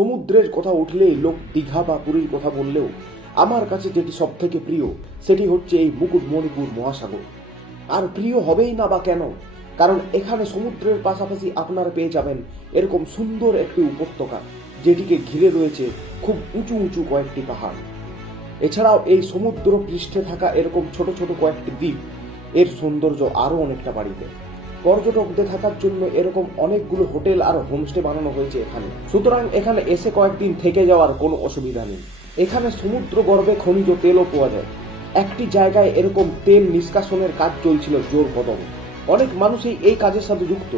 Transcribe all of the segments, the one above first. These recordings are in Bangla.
সমুদ্রের কথা উঠলেই লোক দীঘা বা পুরীর কথা বললেও আমার কাছে যেটি সব থেকে প্রিয় সেটি হচ্ছে এই মুকুটমণিপুর মহাসাগর। আর প্রিয় হবেই না বা কেন, কারণ এখানে সমুদ্রের পাশাপাশি আপনারা পেয়ে যাবেন এরকম সুন্দর একটি উপত্যকা, যেটিকে ঘিরে রয়েছে খুব উঁচু উঁচু কয়েকটি পাহাড়। এছাড়াও এই সমুদ্র পৃষ্ঠে থাকা এরকম ছোট ছোট কয়েকটি দ্বীপ এর সৌন্দর্য আরো অনেকটা বাড়িয়ে দেয়। পর্যটকদের থাকার জন্য এরকম অনেকগুলো হোটেল আর হোমস্টে বানানো হয়েছে এখানে, সুতরাং এখানে এসে কয়েকদিন থেকে যাওয়ার কোনো অসুবিধা নেই। এখানে সমুদ্র গর্ভে খনিজ তেলও পাওয়া যায়। একটি জায়গায় এরকম তেল নিষ্কাশনের কাজ চলছিল জোর কদমে। অনেক মানুষই এই কাজের সাথে যুক্ত,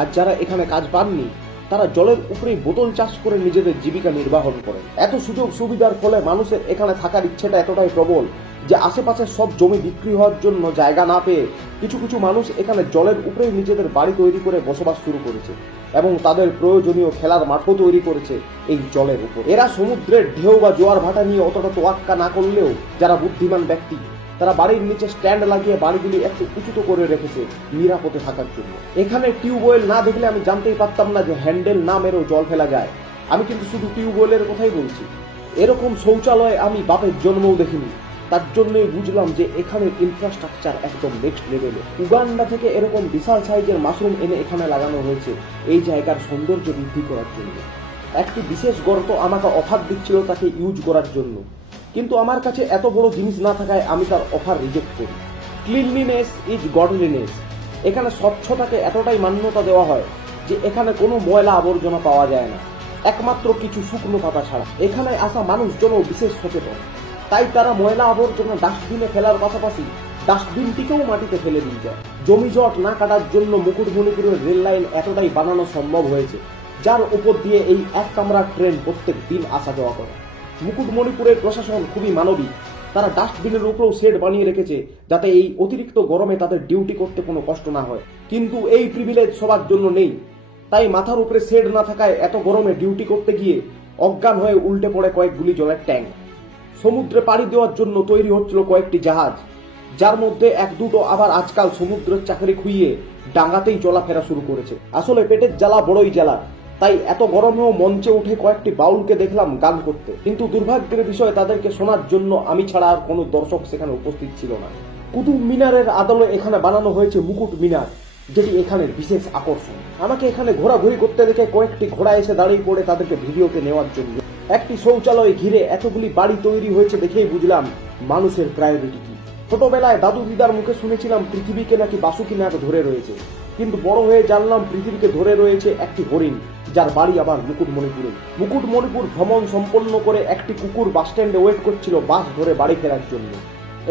আর যারা এখানে কাজ পাননি তারা জলের উপরেই বোতল চাষ করে নিজেদের জীবিকা নির্বাহন করেন। এত সুযোগ সুবিধার ফলে মানুষের এখানে থাকার ইচ্ছেটা এতটাই প্রবল যে আশেপাশের সব জমি বিক্রি হওয়ার জন্য জায়গা না পেয়ে কিছু কিছু মানুষ এখানে জলের উপরেই নিজেদের বাড়ি তৈরি করে বসবাস শুরু করেছে এবং তাদের প্রয়োজনীয় খেলার মাঠও তৈরি করেছে এই জলের উপর। এরা সমুদ্রের ঢেউ বা জোয়ার ভাটা নিয়ে অতটা তোয়াক্কা না করলেও যারা বুদ্ধিমান ব্যক্তি তারা বাড়ির নিচে স্ট্যান্ড লাগিয়ে বাড়িগুলি একটু উঁচুতো করে রেখেছে নিরাপদে থাকার জন্য। এখানে টিউবওয়েল না দেখলে আমি জানতেই পারতাম না যে হ্যান্ডেল না মেরেও জল ফেলা যায়। আমি কিন্তু শুধু টিউবওয়েলের কথাই বলছি। এরকম শৌচালয় আমি বাপের জন্মও দেখিনি, তার জন্যই বুঝলাম যে এখানের ইনফ্রাস্ট্রাকচার একদম নেক্সট লেভেলে। উগান্ডা থেকে এরকম বিশাল সাইজের মাশরুম এনে এখানে লাগানো হয়েছে এই জায়গার সৌন্দর্য বৃদ্ধি করার জন্য। একটি বিশেষ গর্ত আমাকে অফার দিচ্ছিল তাকে ইউজ করার জন্য, কিন্তু আমার কাছে এত বড় জিনিস না থাকায় আমি তার অফার রিজেক্ট করি। Cleanliness is godliness. এখানে স্বচ্ছতাকে এতটাই মান্যতা দেওয়া হয় যে এখানে কোনো ময়লা আবর্জনা পাওয়া যায় না, একমাত্র কিছু শুকনো পাতা ছাড়া। এখানে আসা মানুষজনও বিশেষ সচেতন, তাই তারা ময়লা আবর্জনা ডাস্টবিনে ফেলার পাশাপাশি ডাস্টবিনটিকেও মাটিতে ফেলে দিয়ে যায়। জমি জট না কাটার জন্য মুকুটমণিপুরের রেল লাইন এতটাই বানানো সম্ভব হয়েছে, যার উপর দিয়ে এই এক কামরার ট্রেন প্রত্যেক দিন আসা যাওয়া করে। মুকুটমণিপুরের প্রশাসন খুবই মানবিক, তারা ডাস্টবিনের উপরেও শেড বানিয়ে রেখেছে যাতে এই অতিরিক্ত গরমে তাদের ডিউটি করতে কোনো কষ্ট না হয়। কিন্তু এই প্রিভিলেজ সবার জন্য নেই, তাই মাথার উপরে শেড না থাকায় এত গরমে ডিউটি করতে গিয়ে অজ্ঞান হয়ে উল্টে পড়ে কয়েকগুলি জলের ট্যাঙ্ক। সমুদ্রে পাড়ি দেওয়ার জন্য তৈরি হচ্ছিল কয়েকটি জাহাজ, যার মধ্যে এক দুটো আবার আজকাল সমুদ্রের চাকরি খুইয়ে ডাঙ্গাতেই চলাফেরা শুরু করেছে। আসলে পেটের জ্বালা বড়ই জ্বালা, তাই এত গরমেও মঞ্চে উঠে কয়েকটি বাউলকে দেখলাম গান করতে, কিন্তু দুর্ভাগ্যের বিষয় তাদেরকে শোনার জন্য আমি ছাড়া আর কোনো দর্শক সেখানে উপস্থিত ছিল না। কুতুব মিনারের আদলে এখানে বানানো হয়েছে মুকুট মিনার, যেটি এখানের বিশেষ আকর্ষণ। আমাকে এখানে ঘোরাঘুরি করতে দেখে কয়েকটি ঘোড়া এসে দাঁড়িয়ে পড়ে তাদেরকে ভিডিওতে নেওয়ার জন্য। একটি শৌচালয় ঘিরে এতগুলি বাড়ি তৈরি হয়েছে দেখেই বুঝলাম মানুষের প্রায়োরিটি কি। ছোটবেলায় দাদু দিদার মুখে শুনেছিলাম পৃথিবীকে নাকি বাসুকি নাগ ধরে রয়েছে, কিন্তু বড় হয়ে জানলাম পৃথিবীকে ধরে রয়েছে একটি হরিণ, যার বাড়ি আবার মুকুটমণিপুরে। মুকুটমণিপুর ভ্রমণ সম্পন্ন করে একটি কুকুর বাসস্ট্যান্ডে ওয়েট করছিল বাস ধরে বাড়ি ফেরার জন্য।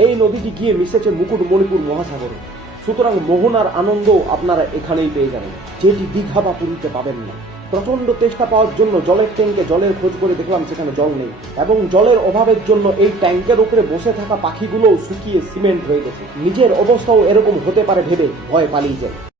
এই নদীটি গিয়ে মিশেছে মুকুটমণিপুর মহাসাগরে, সুতরাং মোহনার আনন্দও আপনারা এখানেই পেয়ে যাবেন, যেটি দীঘা বা পুরীতে পাবেন না। প্রচন্ড তেষ্টা পাওয়ার জন্য জলের ট্যাঙ্কে জলের খোঁজ করে দেখলাম সেখানে জল নেই, এবং জলের অভাবের জন্য এই ট্যাঙ্কের উপরে বসে থাকা পাখিগুলোও শুকিয়ে সিমেন্ট হয়ে গেছে। নিজের অবস্থাও এরকম হতে পারে ভেবে ভয় পালিয়ে যায়।